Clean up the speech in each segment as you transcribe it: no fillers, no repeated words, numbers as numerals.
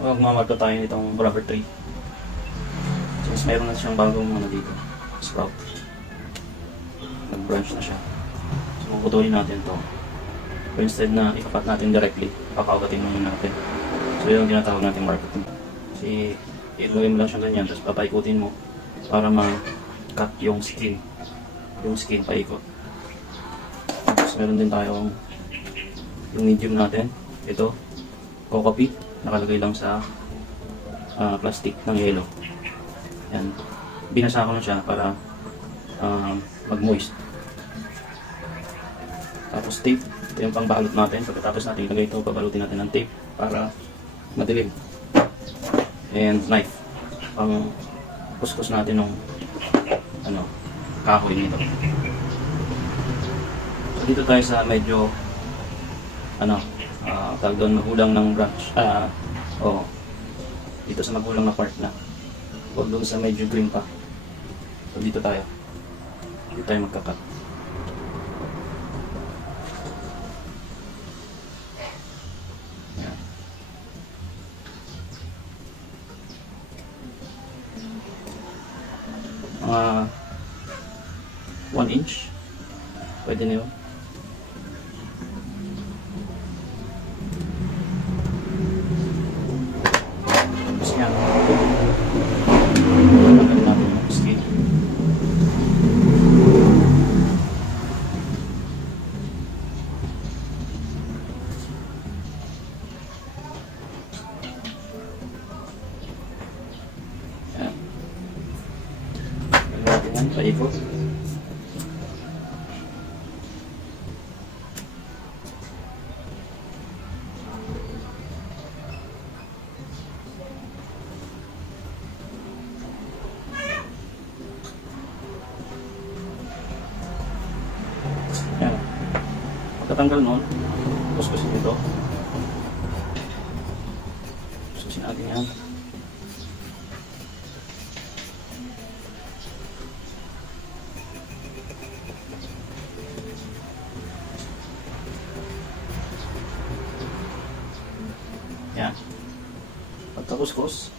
Magmamarka tayo nitong rubber tree. Since mayroon na siyang bagong dito, sprout. Nag-branch na siya. So, puputulin natin to. So, instead na ikapat natin directly, pakaugatin muna natin. So, yun ang tinatawag natin marketing. Kasi, ilagay mo lang siya ganyan, tapos papaikutin mo para ma-cut yung skin. Yung skin paikot. Tapos, meron din tayong yung medium natin. Ito, Cocopi. Nakalagay lang sa plastic ng yellow. Yan. Binasa ko na siya para mag-moist. Tapos tape. Ito yung pangbalot natin. Pagkatapos natin ilagay ito, pabalutin natin ng tape para madilim. And knife. Pang kuskus natin ng kahoy nito. So dito tayo sa medyo tawag doon magulang ng branch. Dito sa magulang na part na. Huwag doon sa medyo green pa. So dito tayo. Dito tayo magkakat. Mga 1 inch. Pwede na yun. Tapos yan. Pagkakalin natin yung skin. Yan. Pagkakalin natin yan. Paikot. Yan. Pagkatanggal nun, kuskusin ito. Kuskusin natin yan. Yan. Pagkakuskus,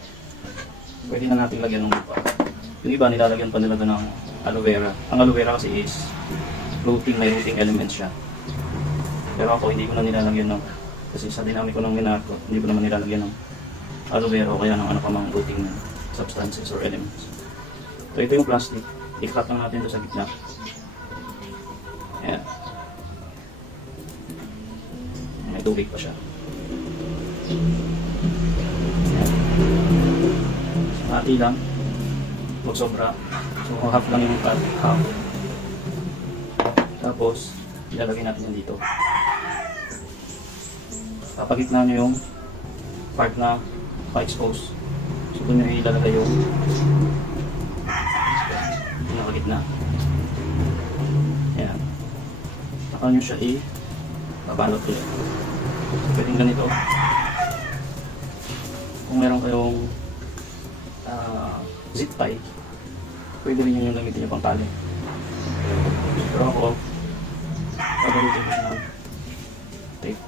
pwede na natin lagyan ng lupa. Yung iba nilalagyan pa nila ng aloe vera. Ang aloe vera kasi is may rooting elements siya. Pero ako hindi ko na nilalagyan ng, kasi sa dinami ko ng minarko, hindi ko naman nilalagyan ng aloe vera o kaya ng ano pa mang rooting substances or elements. So ito yung plastic. I-cut lang natin ito sa gitna. Ayan. May tubig pa siya. Ayan. Hati lang. Huwag sobra. So half lang yung cut. Half. Tapos, ilalagay natin yan dito. Papagitna nyo yung part na pa-expose. So, doon nyo ilalagay yung pinakagitna. Ayan. Saka nyo siya i-babalot ulit. So, pwedeng ganito. Kung meron kayong zip tie, pwede rin yung gamitin yung pang tali. Pero ako, pagalitin ko siya ng tape.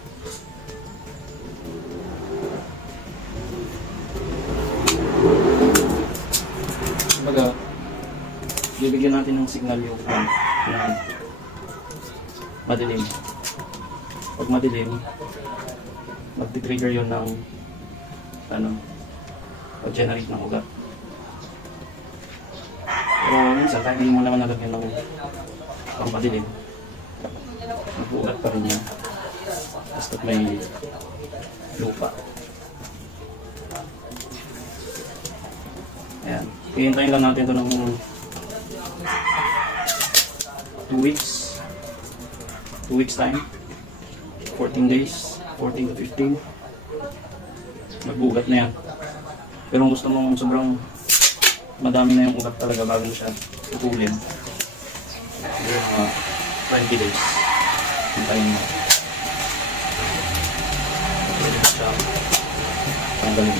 Kumbaga, bibigyan natin ng signal yung na madilim. Pag madilim, magti-trigger yun ng pag-generate ng ugat. Pero minsan, kahit hindi mo naman nalagyan ng pang-madilim, mag-ugat pa rin yan. Basta't may lupa. Ayan. Hihintayin lang natin ito ng 2 weeks. 2 weeks time. 14 days. 14 to 15. Mag-ugat na yan. Pero kung gusto mong sobrang madami na yung ugat talaga bago mo siya pupulin, siguro mga 20 days. Hintayin mo. Pwede na siya tanggalin.